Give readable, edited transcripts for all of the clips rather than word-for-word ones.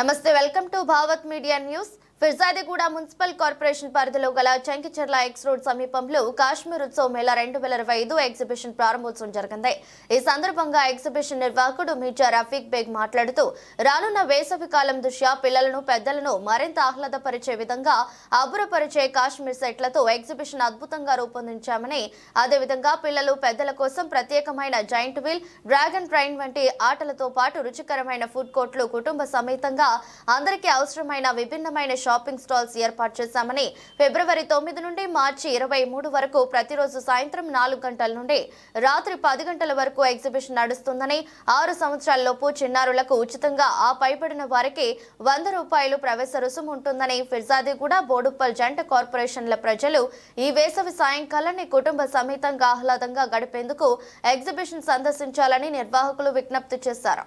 నమస్తే, welcome to Bhavat media news. Peerzadiguda municipal corporation పరిధిలో గల చంకిచెర్ల ఎక్స్ రోడ్ సమీపంలో కాశ్మీర్ ఉత్సవ్ మేళా 2025 ఎగ్జిబిషన్ ప్రారంభోత్సవం జరిగింది. ఈ సందర్భంగా ఎగ్జిబిషన్ నిర్వాహకుడు మీర్జా రఫీక్ బేగ్ మాట్లాడుతూ, రానున్న వేసవి కాలం దృష్ట్యా పిల్లలను పెద్దలను మరింత ఆహ్లాదపరిచే విధంగా అబ్బురపరిచే కాశ్మీర్ సెట్లతో ఎగ్జిబిషన్ అద్భుతంగా రూపొందించామని, అదేవిధంగా పిల్లలు పెద్దల కోసం ప్రత్యేకమైన జైంట్ వీల్, డ్రాగన్ ట్రైన్ వంటి ఆటలతో పాటు రుచికరమైన ఫుడ్ కోర్టులు కుటుంబ సమేతంగా అందరికీ అవసరమైన విభిన్నమైన షాపింగ్ స్టాల్స్ ఏర్పాటు చేశామని, ఫిబ్రవరి 9 నుండి మార్చి 23 వరకు ప్రతిరోజు సాయంత్రం 4 గంటల నుండి రాత్రి 10 గంటల వరకు ఎగ్జిబిషన్ నడుస్తుందని, 6 సంవత్సరాలలోపు చిన్నారులకు ఉచితంగా, ఆ పైబడిన వారికి 100 రూపాయలు ప్రవేశ రుసుము ఉంటుందని ఫిర్జాదిగూడ, బోడుప్పల్ జంట కార్పొరేషన్ల ప్రజలు ఈ వేసవి సాయంకాలాన్ని కుటుంబ సమేతంగా ఆహ్లాదంగా గడిపేందుకు ఎగ్జిబిషన్ సందర్శించాలని నిర్వాహకులు విజ్ఞప్తి చేశారు.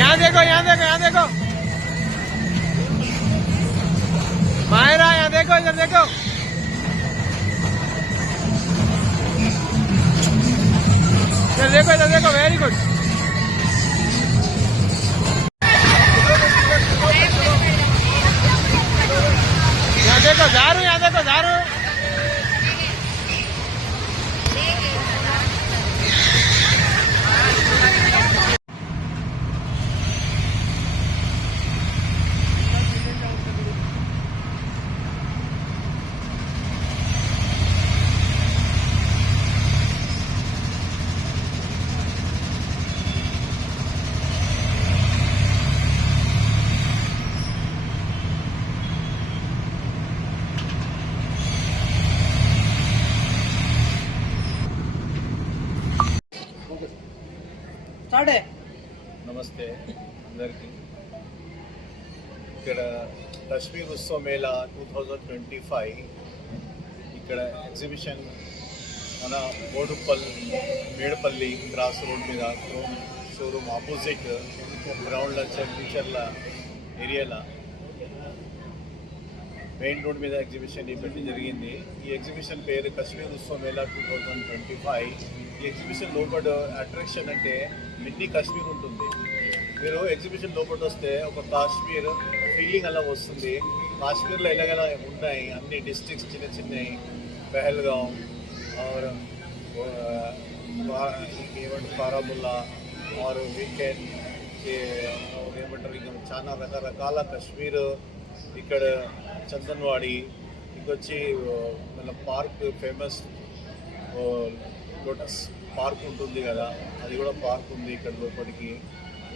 यहाँ देखो मायरा, यहाँ देखो, इधर देखो। इधर देखो, वेरी गुड। यहाँ देखो झारू, यहाँ देखो झारू। నమస్తే అందరికీ. ఇక్కడ కాశ్మీర్ ఉత్సవ్ మేళా 2025 ఇక్కడ ఎగ్జిబిషన్ మన బోడుప్పల్ మేడపల్లి క్రాస్ రోడ్ మీద షోరూమ్ ఆపోజిట్ గ్రౌండ్లో చంకిచెర్ల ఏరియాలో మెయిన్ రోడ్ మీద ఎగ్జిబిషన్ పెట్టడం జరిగింది. ఈ ఎగ్జిబిషన్ పేరు కాశ్మీర్ ఉత్సవ్ మేళా 2025. ఈ ఎగ్జిబిషన్ లోపల అట్రాక్షన్ అంటే మినీ కాశ్మీర్ ఉంటుంది. మీరు ఎగ్జిబిషన్ లోపల వస్తే ఒక కాశ్మీర్ ఫీలింగ్ అలా వస్తుంది. కాశ్మీర్లో ఎలాగలా ఉంటాయి అన్ని డిస్ట్రిక్ట్స్ చిన్న చిన్నవి, పెహల్గాం और ఏమంటారు బారాముల్లా और వీకెండ్ ఏమంటారు ఇక చాలా రకరకాల కాశ్మీర్. ఇక్కడ చందన్వాడి ఇంకొచ్చి మన పార్క్ ఫేమస్ లోటస్ పార్క్ ఉంటుంది కదా, అది కూడా పార్క్ ఉంది ఇక్కడ లోపలికి.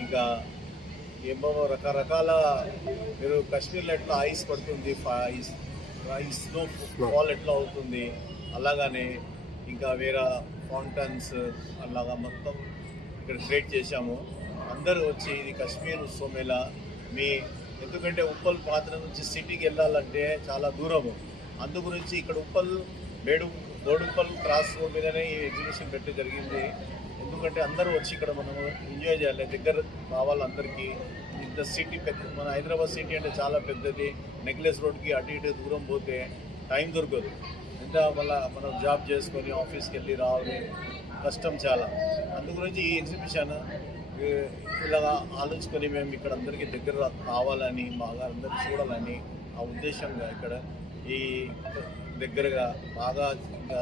ఇంకా ఏమో రకరకాల మీరు కాశ్మీర్లో ఎట్లా ఐస్ పడుతుంది, స్నో ఫాల్ ఎట్లా అవుతుంది, అలాగానే ఇంకా వేరే ఫౌంటైన్స్ అలాగా మొత్తం ఇక్కడ క్రియేట్ చేశాము. అందరూ వచ్చి ఇది కాశ్మీర్ ఉత్సవ్ మేళా ఎందుకంటే ఉప్పల్ పాత్ర నుంచి సిటీకి వెళ్ళాలంటే చాలా దూరము. అందు గురించి ఇక్కడ బోడుప్పల్ క్రాస్ రోడ్ మీదనే ఈ ఎగ్జిబిషన్ పెట్టడం జరిగింది. ఎందుకంటే అందరూ వచ్చి ఇక్కడ మనము ఎంజాయ్ చేయాలి, దగ్గర కావాలి అందరికీ. ఇంత సిటీ పెద్ద, మన హైదరాబాద్ సిటీ అంటే చాలా పెద్దది. నెక్లెస్ రోడ్కి అటు ఇటు దూరం పోతే టైం దొరకదు. ఎంత మళ్ళీ మనం జాబ్ చేసుకొని ఆఫీస్కి వెళ్ళి రావాలి, కష్టం చాలా. అందు గురించి ఈ ఎగ్జిబిషన్ ఇలాగా ఆలోచుకొని మేము ఇక్కడ అందరికీ దగ్గర కావాలని, బాగా అందరికీ చూడాలని ఆ ఉద్దేశంగా ఇక్కడ ఈ దగ్గరగా బాగా ఇంకా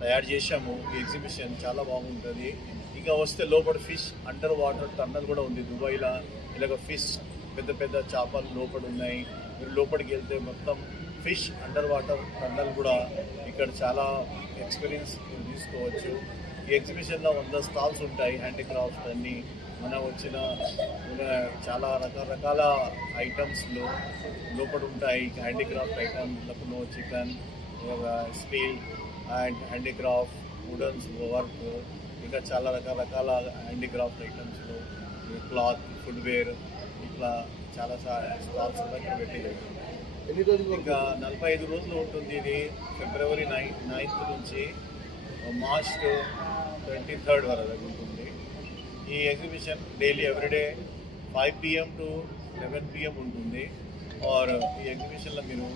తయారు చేశాము. ఈ ఎగ్జిబిషన్ చాలా బాగుంటుంది. ఇంకా వస్తే లోపల ఫిష్ అండర్ వాటర్ టన్నల్ కూడా ఉంది. దుబాయ్లో ఇలాగ ఫిష్ పెద్ద పెద్ద చేపలు లోపల ఉన్నాయి. మీరు లోపలికి వెళ్తే మొత్తం ఫిష్ అండర్ వాటర్ టన్నల్ కూడా ఇక్కడ చాలా ఎక్స్పీరియన్స్ తీసుకోవచ్చు. ఈ ఎగ్జిబిషన్లో 100 స్టాల్స్ ఉంటాయి. హ్యాండీక్రాఫ్ట్ అన్నీ మన వచ్చిన చాలా రకరకాల ఐటమ్స్లో లోపల ఉంటాయి. Handicraft item, Lucknow chikan, steel and handicraft, woodens work, ఇంకా చాలా రకరకాల హ్యాండీక్రాఫ్ట్ ఐటమ్స్లో క్లాత్, ఫుడ్వేర్, ఇట్లా చాలా స్టాల్స్ కూడా ఇక్కడ పెట్టేది. ఇంకా 45 రోజులు ఉంటుంది. ఇది ఫిబ్రవరి 9th నుంచి మార్చ్ 23rd వరకు ఉంటుంది. ఈ exhibition daily everyday 5 PM to 11 PM ఉంటుంది. और ఈ ఎగ్జిబిషన్లో మీరు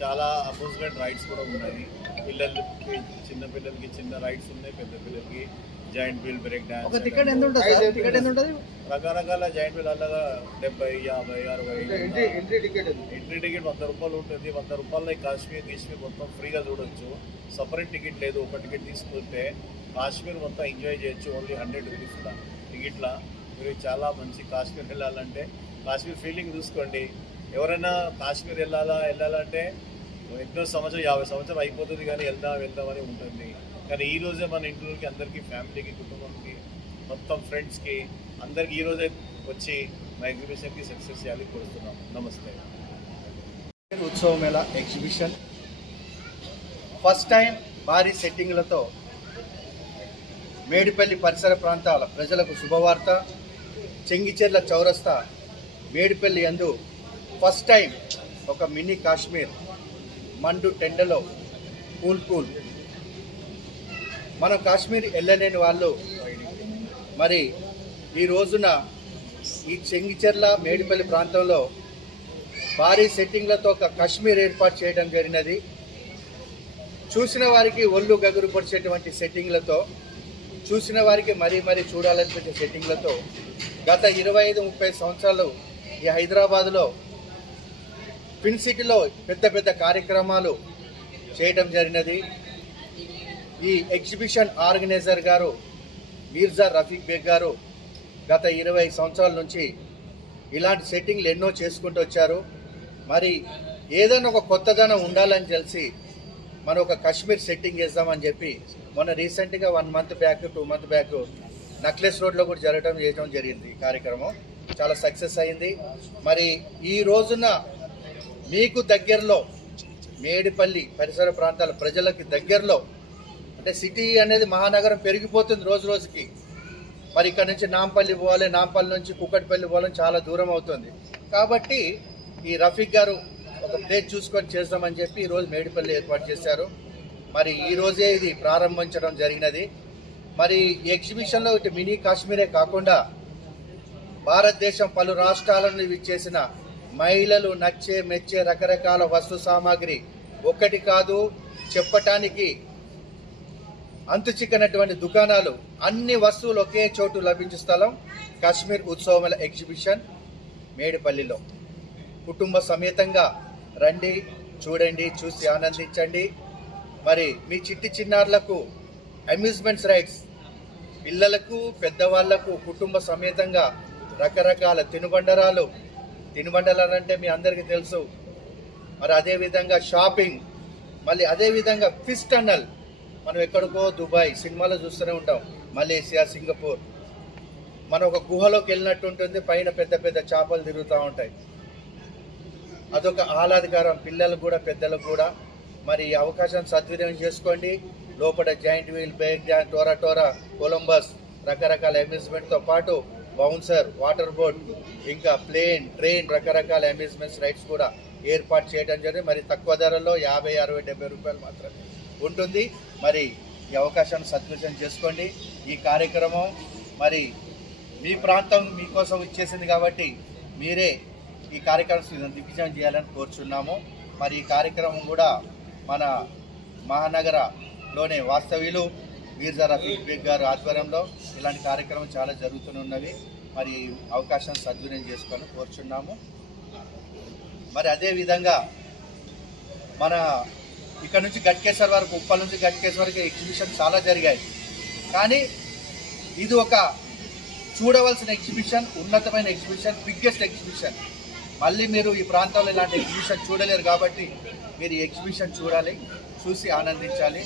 చాలా అమ్యూజ్మెంట్ రైడ్స్ కూడా ఉన్నాయి. పిల్లలకి చిన్న పిల్లలకి చిన్న రైడ్స్ ఉన్నాయి, పెద్ద పిల్లలకి జాయింట్ వీల్ బ్రేక్ డాన్స్, రకరకాల జాయింట్ వీల్ అలాగా 70, 50, 60. ఎంట్రీ టికెట్ 100 రూపాయలు ఉంటుంది. 100 రూపాయలు కాశ్మీర్ మొత్తం ఫ్రీగా చూడొచ్చు. సపరేట్ టికెట్ లేదు. ఒక టికెట్ తీసుకుంటే కాశ్మీర్ మొత్తం ఎంజాయ్ చేయొచ్చు. ఓన్లీ 100 రూపీస్ టికెట్లా మీరు చాలా మంచి కాశ్మీర్ వెళ్ళాలంటే కాశ్మీర్ ఫీలింగ్ చూసుకోండి. ఎవరైనా కాశ్మీర్ వెళ్ళాలంటే ఎన్నో సంవత్సరం 50 సంవత్సరం అయిపోతుంది కానీ వెళ్దామని ఉంటుంది. కానీ ఈ రోజే మన ఇంట్లోకి అందరికీ, ఫ్యామిలీకి, కుటుంబానికి, మొత్తం ఫ్రెండ్స్కి అందరికీ ఈ రోజే వచ్చి మా ఎగ్జిబిషన్కి సక్సెస్ చేయాలని కోరుతున్నాం. నమస్తే. ఉత్సవ మేళా ఎగ్జిబిషన్ ఫస్ట్ టైం భారీ సెట్టింగ్లతో మేడిపల్లి పరిసర ప్రాంతాల ప్రజలకు శుభవార్త. చెంగిచెర్ల చౌరస్తా మేడిపల్లి యందు ఫస్ట్ టైం ఒక మినీ కాశ్మీర్ మండు టెండలో కూల్ మనం కాశ్మీర్ వెళ్ళలేని వాళ్ళు మరి ఈ రోజున ఈ చెంగిచెర్ల మేడిపల్లి ప్రాంతంలో భారీ సెట్టింగ్లతో ఒక కాశ్మీర్ ఏర్పాటు చేయడం జరిగినది. చూసిన వారికి ఒళ్ళు గగురు పొడిచేటువంటి సెట్టింగ్లతో, చూసిన వారికి మరీ చూడాలనిపించే సెట్టింగ్లతో గత 25-30 సంవత్సరాలు ఈ హైదరాబాదులో ఫిన్ సిటీలో పెద్ద కార్యక్రమాలు చేయడం జరిగినది. ఈ ఎగ్జిబిషన్ ఆర్గనైజర్ గారు మీర్జా రఫీక్ బేగ్ గారు గత 20 సంవత్సరాల నుంచి ఇలాంటి సెట్టింగ్లు ఎన్నో చేసుకుంటూ వచ్చారు. మరి ఏదైనా ఒక కొత్తదనం ఉండాలని తెలిసి మనం ఒక కాశ్మీర్ సెట్టింగ్ చేద్దామని చెప్పి మొన్న రీసెంట్గా 1 month back 2 month back necklace రోడ్లో కూడా చేయడం జరిగింది. ఈ కార్యక్రమం చాలా సక్సెస్ అయింది. మరి ఈ రోజున మీకు దగ్గరలో మేడిపల్లి పరిసర ప్రాంతాల ప్రజలకి దగ్గరలో, అంటే సిటీ అనేది మహానగరం పెరిగిపోతుంది రోజుకి. మరి ఇక్కడ నుంచి నాంపల్లి పోవాలి, నాంపల్లి నుంచి కుక్కటిపల్లి పోవాలని చాలా దూరం అవుతుంది. కాబట్టి ఈ రఫీక్ గారు ఒక ప్లేస్ చూసుకొని చేద్దామని చెప్పి ఈరోజు మేడిపల్లి ఏర్పాటు చేశారు. మరి ఈ రోజే ఇది ప్రారంభించడం జరిగినది. మరి ఈ ఎగ్జిబిషన్లో ఇటు మినీ కాశ్మీరే కాకుండా భారతదేశం పలు రాష్ట్రాల నుండి విచ్చేసిన మహిళలు నచ్చే మెచ్చే రకరకాల వస్తు సామాగ్రి ఒకటి కాదు చెప్పటానికి అంతు చిక్కనటువంటి దుకాణాలు, అన్ని వస్తువులు ఒకే చోటు లభించే స్థలం కాశ్మీర్ ఉత్సవముల ఎగ్జిబిషన్ మేడిపల్లిలో. కుటుంబ సమేతంగా రండి, చూడండి, చూసి ఆనందించండి. మరి మీ చిట్టి చిన్నారులకు అమ్యూజ్మెంట్స్ రైడ్స్, పిల్లలకు పెద్దవాళ్లకు కుటుంబ సమేతంగా రకరకాల తినుబండరాలు అంటే మీ అందరికీ తెలుసు. మరి అదేవిధంగా షాపింగ్, మళ్ళీ అదేవిధంగా ఫిష్ టన్నల్, మనం ఎక్కడికో దుబాయ్ సినిమాలో చూస్తూనే ఉంటాం, మలేసియా, సింగపూర్, మనం ఒక గుహలోకి వెళ్ళినట్టు ఉంటుంది. పైన పెద్ద చేపలు తిరుగుతూ ఉంటాయి. అదొక ఆహ్లాదకరం పిల్లలకు కూడా పెద్దలకు కూడా. మరి ఈ అవకాశాన్ని సద్వినియోగం చేసుకోండి. లోపల జాయింట్ వీల్, బ్రేక్ డాన్స్, టోరా, కొలంబస్, రకరకాల అమ్యూజ్మెంట్తో పాటు బౌన్సర్, వాటర్ బోట్, ఇంకా ప్లేన్, ట్రైన్, రకరకాల అమ్యూజ్మెంట్స్ రైడ్స్ కూడా ఏర్పాటు చేయడం జరిగింది. మరి తక్కువ ధరలో 50, 60, 70 రూపాయలు మాత్రమే ఉంటుంది. మరి ఈ అవకాశాన్ని సద్వినియోగం చేసుకోండి. ఈ కార్యక్రమం మరి మీ ప్రాంతం మీకోసం ఇచ్చేసింది కాబట్టి మీరే ఈ కార్యక్రమం దిగ్విజయం చేయాలని కోరుచున్నాము. మరి ఈ కార్యక్రమం కూడా మన మహానగరలోనే వాస్తవ్యులు మీర్జా రఫీక్ బేగ్ గారు ఆధ్వర్యంలో ఇలాంటి కార్యక్రమం చాలా జరుగుతున్నవి. మరి అవకాశం సద్వినియోగం చేసుకొని కోరుచున్నాము. మరి అదేవిధంగా మన ఇక్కడ నుంచి గట్కేశ్వర్ వరకు, ఉప్పల్ నుంచి గట్కేశ్వర్ వరకు ఎగ్జిబిషన్ చాలా జరిగాయి. కానీ ఇది ఒక చూడవలసిన ఎగ్జిబిషన్, ఉన్నతమైన ఎగ్జిబిషన్, బిగ్గెస్ట్ ఎగ్జిబిషన్. మళ్ళీ మీరు ఈ ప్రాంతంలో ఇలాంటి ఎగ్జిబిషన్ చూడలేరు కాబట్టి మీరు ఈ ఎగ్జిబిషన్ చూడాలి, చూసి ఆనందించాలి.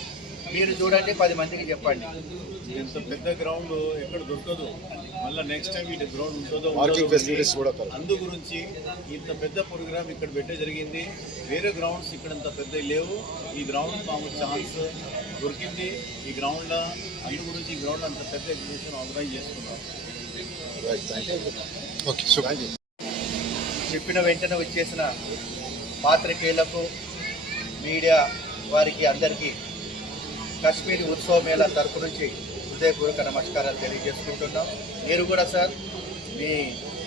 మీరు చూడండి, 10 మందికి చెప్పండి. ఇంత పెద్ద గ్రౌండ్ ఎక్కడ దొరకదు. మళ్ళీ నెక్స్ట్ టైం ఇటు గ్రౌండ్ ఉంటుందో అందు గురించి ఇంత పెద్ద ప్రోగ్రామ్ ఇక్కడ పెట్టే జరిగింది. వేరే గ్రౌండ్స్ ఇక్కడ అంత పెద్ద లేవు. ఈ గ్రౌండ్ మాకు ఛాన్స్ దొరికింది. ఈ గ్రౌండ్లో అందు గురించి ఈ గ్రౌండ్ అంత పెద్ద ఎగ్జిబిషన్ ఆర్గనైజ్ చేసుకున్నాం. చెప్పిన వెంటనే వచ్చేసిన పాత్రికేయులకు, మీడియా వారికి అందరికీ కాశ్మీర్ ఉత్సవ మేళా తరపు నుంచి హృదయపూర్వక నమస్కారాలు తెలియజేసుకుంటున్నాం. మీరు కూడా సార్ మీ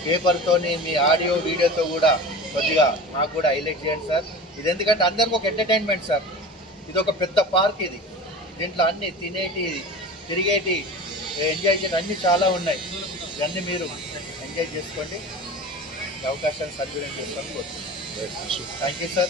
పేపర్తోని, మీ ఆడియో వీడియోతో కూడా కొద్దిగా నాకు కూడా హైలైట్ చేయండి సార్. ఇది ఎందుకంటే అందరికి ఒక ఎంటర్టైన్మెంట్ సార్. ఇది ఒక పెద్ద పార్క్. ఇది దీంట్లో అన్ని తినేటి, తిరిగేటి, ఎంజాయ్ చేయడం అన్నీ చాలా ఉన్నాయి. ఇవన్నీ మీరు ఎంజాయ్ చేసుకోండి. ఈ అవకాశాన్ని సద్వినియోగం చేసుకోండి. Thank you sir.